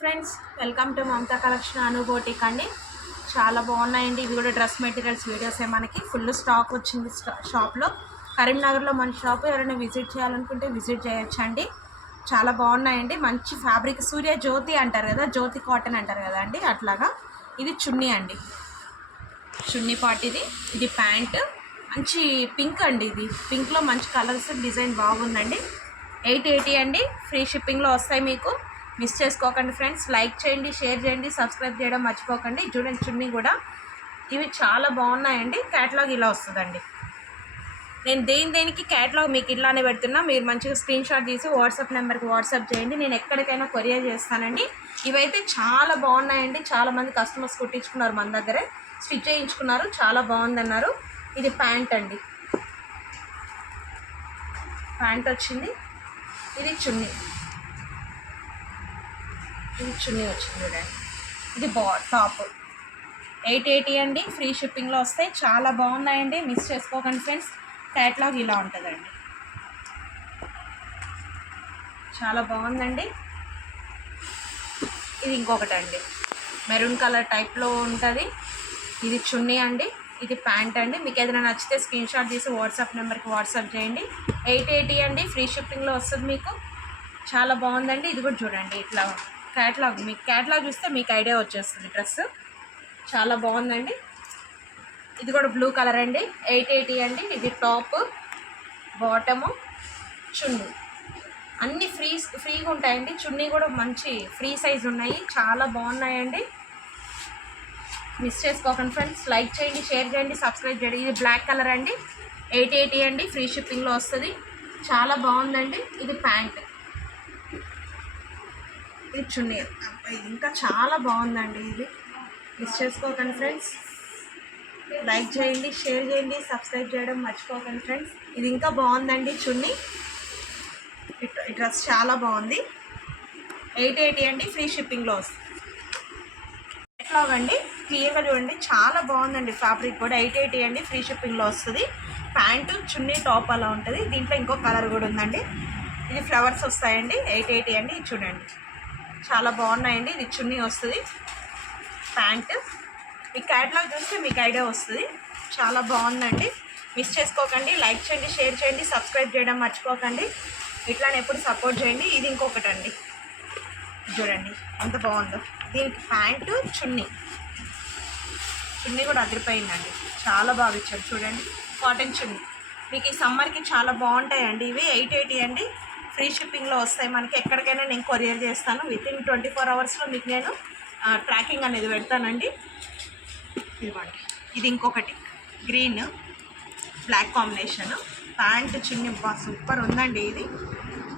Friends, welcome to Mamata collection అనుబోటిక్ అండి. చాలా బాగున్నాయండి. ఇవి కూడా డ్రెస్ మెటీరియల్స్ వీడియోసే. మనకి ఫుల్ స్టాక్ వచ్చింది షాప్లో. కరీంనగర్లో మన షాప్ ఎవరైనా విజిట్ చేయాలనుకుంటే విజిట్ చేయొచ్చండి. చాలా బాగున్నాయండి. మంచి ఫ్యాబ్రిక్, సూర్య జ్యోతి అంటారు కదా, జ్యోతి కాటన్ అంటారు కదా అండి, అట్లాగా. ఇది చున్నీ అండి, చున్నీ పార్ట్. ఇది ప్యాంట్, మంచి పింక్ అండి. ఇది పింక్లో మంచి కలర్స్, డిజైన్ బాగుందండి. 880 అండి. ఫ్రీ షిప్పింగ్లో వస్తాయి మీకు. మిస్ చేసుకోకండి ఫ్రెండ్స్. లైక్ చేయండి, షేర్ చేయండి, సబ్స్క్రైబ్ చేయడం మర్చిపోకండి. చూడండి చున్నీ కూడా ఇవి చాలా బాగున్నాయండి. క్యాటలాగ్ ఇలా వస్తుందండి. నేను దేనికి క్యాటలాగ్ మీకు ఇట్లానే పెడుతున్నా. మీరు మంచిగా స్క్రీన్ షాట్ తీసి వాట్సాప్ నెంబర్కి వాట్సాప్ చేయండి. నేను ఎక్కడికైనా కొరియర్ చేస్తానండి. ఇవైతే చాలా బాగున్నాయండి. చాలామంది కస్టమర్స్ కుట్టించుకున్నారు, మన దగ్గరే స్టిచ్ చేయించుకున్నారు, చాలా బాగుందన్నారు. ఇది ప్యాంట్ అండి, ప్యాంట్ వచ్చింది. ఇది చున్నీ, ఇది చున్నీ వచ్చింది చూడండి. ఇది టాప్. 880 అండి. ఫ్రీ షిప్పింగ్లో వస్తాయి. చాలా బాగున్నాయండి, మిస్ చేసుకోకండి ఫ్రెండ్స్. క్యాటలాగ్ ఇలా ఉంటుందండి. చాలా బాగుందండి. ఇది ఇంకొకటి అండి, మెరూన్ కలర్ టైప్లో ఉంటుంది. ఇది చున్నీ అండి, ఇది ప్యాంట్ అండి. మీకు ఏదైనా నచ్చితే స్క్రీన్ షాట్ తీసి వాట్సాప్ నెంబర్కి వాట్సాప్ చేయండి. 880 అండి. ఫ్రీ షిప్పింగ్లో వస్తుంది మీకు. చాలా బాగుందండి. ఇది కూడా చూడండి, ఇట్లా క్యాటలాగ్. మీకు క్యాటలాగ్ చూస్తే మీకు ఐడియా వచ్చేస్తుంది. డ్రెస్ చాలా బాగుందండి. ఇది కూడా బ్లూ కలర్ అండి. 880 అండి. ఇది టాప్, బాటము, చున్నీ అన్నీ ఫ్రీగా ఉంటాయండి. చున్నీ కూడా మంచి ఫ్రీ సైజ్ ఉన్నాయి. చాలా బాగున్నాయండి. మిస్ చేసుకోకండి ఫ్రెండ్స్. లైక్ చేయండి, షేర్ చేయండి, సబ్స్క్రైబ్ చేయండి. ఇది బ్లాక్ కలర్ అండి. 880 అండి. ఫ్రీ షిప్పింగ్లో వస్తుంది. చాలా బాగుందండి. ఇది ప్యాంట్, ఇది చున్నీ. ఇంకా చాలా బాగుందండి. ఇది మిస్ చేసుకోకండి ఫ్రెండ్స్. లైక్ చేయండి, షేర్ చేయండి, సబ్స్క్రైబ్ చేయడం మర్చిపోకండి ఫ్రెండ్స్. ఇది ఇంకా బాగుందండి చున్నీ. ఈ డ్రెస్ చాలా బాగుంది. 880 అండి. ఫ్రీ షిప్పింగ్లో వస్తుంది. ఎట్లాగండి అండి, క్లియర్గా చూడండి. చాలా బాగుందండి. ఫ్యాబ్రిక్ కూడా 880 అండి. ఫ్రీ షిప్పింగ్లో వస్తుంది. ప్యాంటు, చున్నీ, టాప్ అలా ఉంటుంది. దీంట్లో ఇంకో కలర్ కూడా ఉందండి. ఇది ఫ్లవర్స్ వస్తాయండి. 880 అండి. ఇది చూడండి, చాలా బాగున్నాయండి. ఇది చున్నీ వస్తుంది, ప్యాంట్. ఈ క్యాటలాగ్ చూస్తే మీకు ఐడియా వస్తుంది. చాలా బాగుందండి. మిస్ చేసుకోకండి. లైక్ చేయండి, షేర్ చేయండి, సబ్స్క్రైబ్ చేయడం మర్చిపోకండి. ఇట్లానే ఎప్పుడు సపోర్ట్ చేయండి. ఇది ఇంకొకటి అండి, చూడండి ఎంత బాగుందో. దీనికి ప్యాంటు, చున్నీ. చున్నీ కూడా అదిరిపోయిందండి. చాలా బాగా ఇచ్చారు చూడండి. కాటన్ చున్నీ. మీకు ఈ సమ్మర్కి చాలా బాగుంటాయండి ఇవి. 880 అండి. ఫ్రీ షిప్పింగ్లో వస్తాయి మనకి. ఎక్కడికైనా నేను కొరియర్ చేస్తాను. వితిన్ 24 అవర్స్లో మీకు నేను ట్రాకింగ్ అనేది పెడతానండి. ఇదిగోండి, ఇది ఇంకొకటి గ్రీన్ బ్లాక్ కాంబినేషను. ప్యాంట్, చున్నీ సూపర్ ఉందండి. ఇది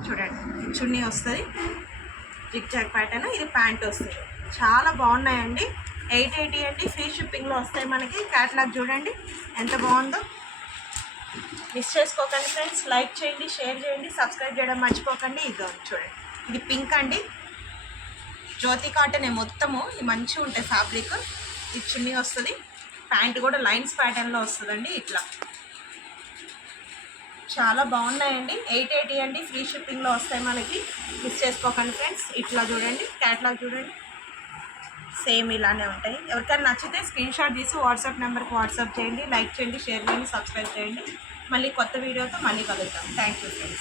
చూడండి, చున్నీ వస్తుంది, జిగ్జాగ్ ప్యాటర్న్. ఇది ప్యాంట్ వస్తుంది. చాలా బాగున్నాయండి. 880 అండి. ఫ్రీ షిప్పింగ్లో వస్తాయి మనకి. క్యాటలాగ్ చూడండి ఎంత బాగుందో. మిస్ చేసుకోకండి ఫ్రెండ్స్. లైక్ చేయండి, షేర్ చేయండి, సబ్స్క్రైబ్ చేయడం మర్చిపోకండి. ఇది చూడండి, ఇది పింక్ అండి. జ్యోతి కాటన్ మొత్తము. ఇది మంచిగా ఉంటాయి ఫ్యాబ్రిక్. ఇది చున్నీ వస్తుంది. ప్యాంట్ కూడా లైన్స్ ప్యాటర్న్లో వస్తుందండి. ఇట్లా చాలా బాగున్నాయండి. 880 అండి. ఫ్రీ షిప్పింగ్లో వస్తాయి మనకి. మిస్ చేసుకోకండి ఫ్రెండ్స్. ఇట్లా చూడండి, క్యాటలాగ్ చూడండి, సేమ్ ఇలానే ఉంటాయి. ఎవరికైనా నచ్చితే స్క్రీన్ షాట్ తీసి వాట్సాప్ నెంబర్కి వాట్సాప్ చేయండి. లైక్ చేయండి, షేర్ చేయండి, సబ్స్క్రైబ్ చేయండి. మళ్ళీ కొత్త వీడియోతో మళ్ళీ కలుద్దాం. Thank you friends.